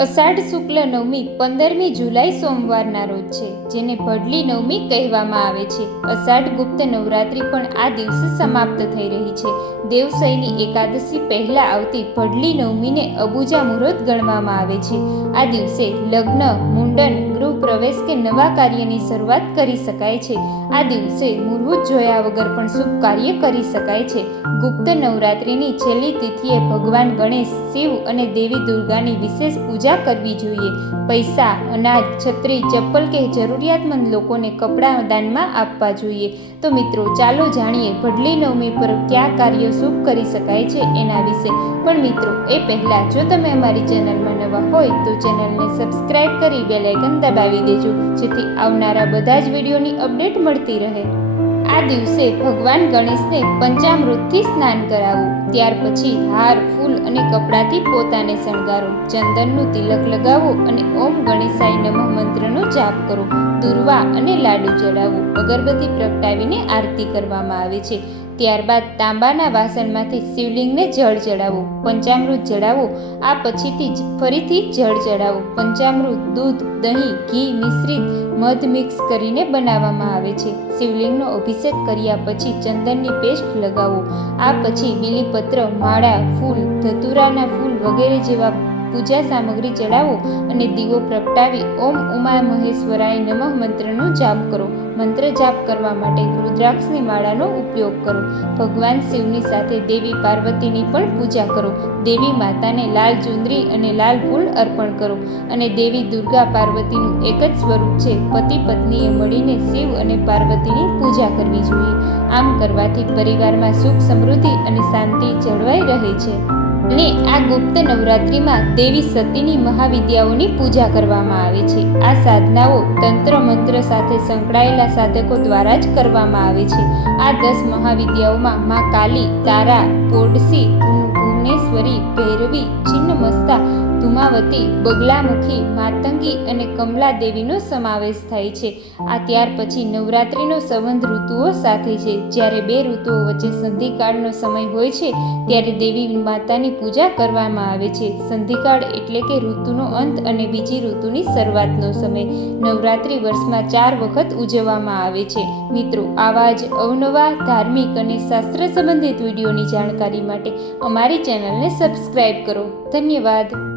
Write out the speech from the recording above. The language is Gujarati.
અષાઢ શુક્લ નવમી પંદરમી જુલાઈ સોમવારના રોજ છે, જેને ભડલી નવમી કહેવામાં આવે છે. અષાઢ ગુપ્ત નવરાત્રિ પણ આ દિવસે સમાપ્ત થઈ રહી છે. દેવશયની એકાદશી પહેલા આવતી ભડલી નવમીને અબુજા મુહૂર્ત ગણવામાં આવે છે. આ દિવસે લગ્ન, મુંડન, ગૃહ પ્રવેશ કે નવા કાર્યની શરૂઆત કરી શકાય છે. આ દિવસે મૂળભૂત જોયા વગર પણ શુભ કાર્ય કરી શકાય છે. ગુપ્ત નવરાત્રિની છેલ્લી તિથિએ ભગવાન ગણેશ, શિવ અને દેવી દુર્ગાની વિશેષ પૂજા કરવી જોઈએ. પૈસા, અનાજ, છત્રી, ચપ્પલ કે જરૂરિયાતમંદ લોકોને કપડાં દાનમાં આપવા જોઈએ. તો મિત્રો, ચાલો જાણીએ ભડલી નવમી પર કયા કાર્યો શુભ કરી શકાય છે એના વિશે. પણ મિત્રો, એ પહેલાં જો તમે અમારી ચેનલમાં નવા હોય તો ચેનલને સબસ્ક્રાઈબ કરી બેલાઇકન દબાવી દેજો, જેથી આવનારા બધા જ વિડીયોની અપડેટ મળતી રહે. આ દિવસે ભગવાન ગણેશને પંચામૃતથી સ્નાન કરાવવું ત્યાર પછી હાર, ફૂલ અને કપડાથી પોતાને શણગારો. ચંદનનું તિલક લગાવો અને ઓમ ગણેશાય નમઃ મંત્રનો જાપ કરો. દુર્વા અને લાડુ ચડાવવું અગરબત્તી પ્રગટાવીને આરતી કરવામાં આવે છે. ત્યારબાદ તાંબાના વાસણમાંથી શિવલિંગને જળ ચડાવવું પંચામૃત ચડાવવું આ પછીથી જ ફરીથી જળ ચડાવવું પંચામૃત, દૂધ, દહીં, ઘી મિશ્રિત મધ મિક્સ કરીને બનાવવામાં આવે છે. શિવલિંગનો અભિષેક કર્યા પછી ચંદનની પેસ્ટ લગાવો. આ પછી બીલીપત્ર, માળા, ફૂલ, ધતુરાના ફૂલ વગેરે જેવા પૂજા સામગ્રી ચડાવો અને દીવો પ્રગટાવી ઓમ ઉમા મહેશ્વરાય નમઃ મંત્રનો જાપ કરો. મંત્ર જાપ કરવા માટે રુદ્રાક્ષની માળાનો ઉપયોગ કરો. ભગવાન શિવની સાથે દેવી પાર્વતીની પણ પૂજા કરો. દેવી માતાને લાલ ચુંદરી અને લાલ ફૂલ અર્પણ કરો અને દેવી દુર્ગા પાર્વતીનું એક જ સ્વરૂપ છે, પતિ પત્નીએ મળીને શિવ અને પાર્વતીની પૂજા કરવી જોઈએ. આમ કરવાથી પરિવારમાં સુખ સમૃદ્ધિ અને શાંતિ જળવાઈ રહે છે. અને આ ગુપ્ત નવરાત્રિમાં દેવી સતીની મહાવિદ્યાઓની પૂજા કરવામાં આવે છે. આ સાધનાઓ તંત્ર મંત્ર સાથે સંકળાયેલા સાધકો દ્વારા જ કરવામાં આવે છે. આ દસ મહાવિદ્યાઓમાં મા કાલી, તારા, પોડસી ભુવનેશ્વરી ભૈરવી છિન્નમસ્તા ધુમાવતી બગલામુખી, માતંગી અને કમલા દેવીનો સમાવેશ થાય છે. આ ત્યાર પછી નવરાત્રિનો સંબંધ ઋતુઓ સાથે છે. જ્યારે બે ઋતુઓ વચ્ચે સંધિકાળનો સમય હોય છે, ત્યારે દેવી માતાની પૂજા કરવામાં આવે છે. સંધિકાળ એટલે કે ઋતુનો અંત અને બીજી ઋતુની શરૂઆતનો સમય. નવરાત્રિ વર્ષમાં ચાર વખત ઉજવવામાં આવે છે. મિત્રો, આવા જ અવનવા ધાર્મિક અને શાસ્ત્ર સંબંધિત વિડીયોની જાણકારી માટે અમારી ચેનલને સબસ્ક્રાઈબ કરો. ધન્યવાદ.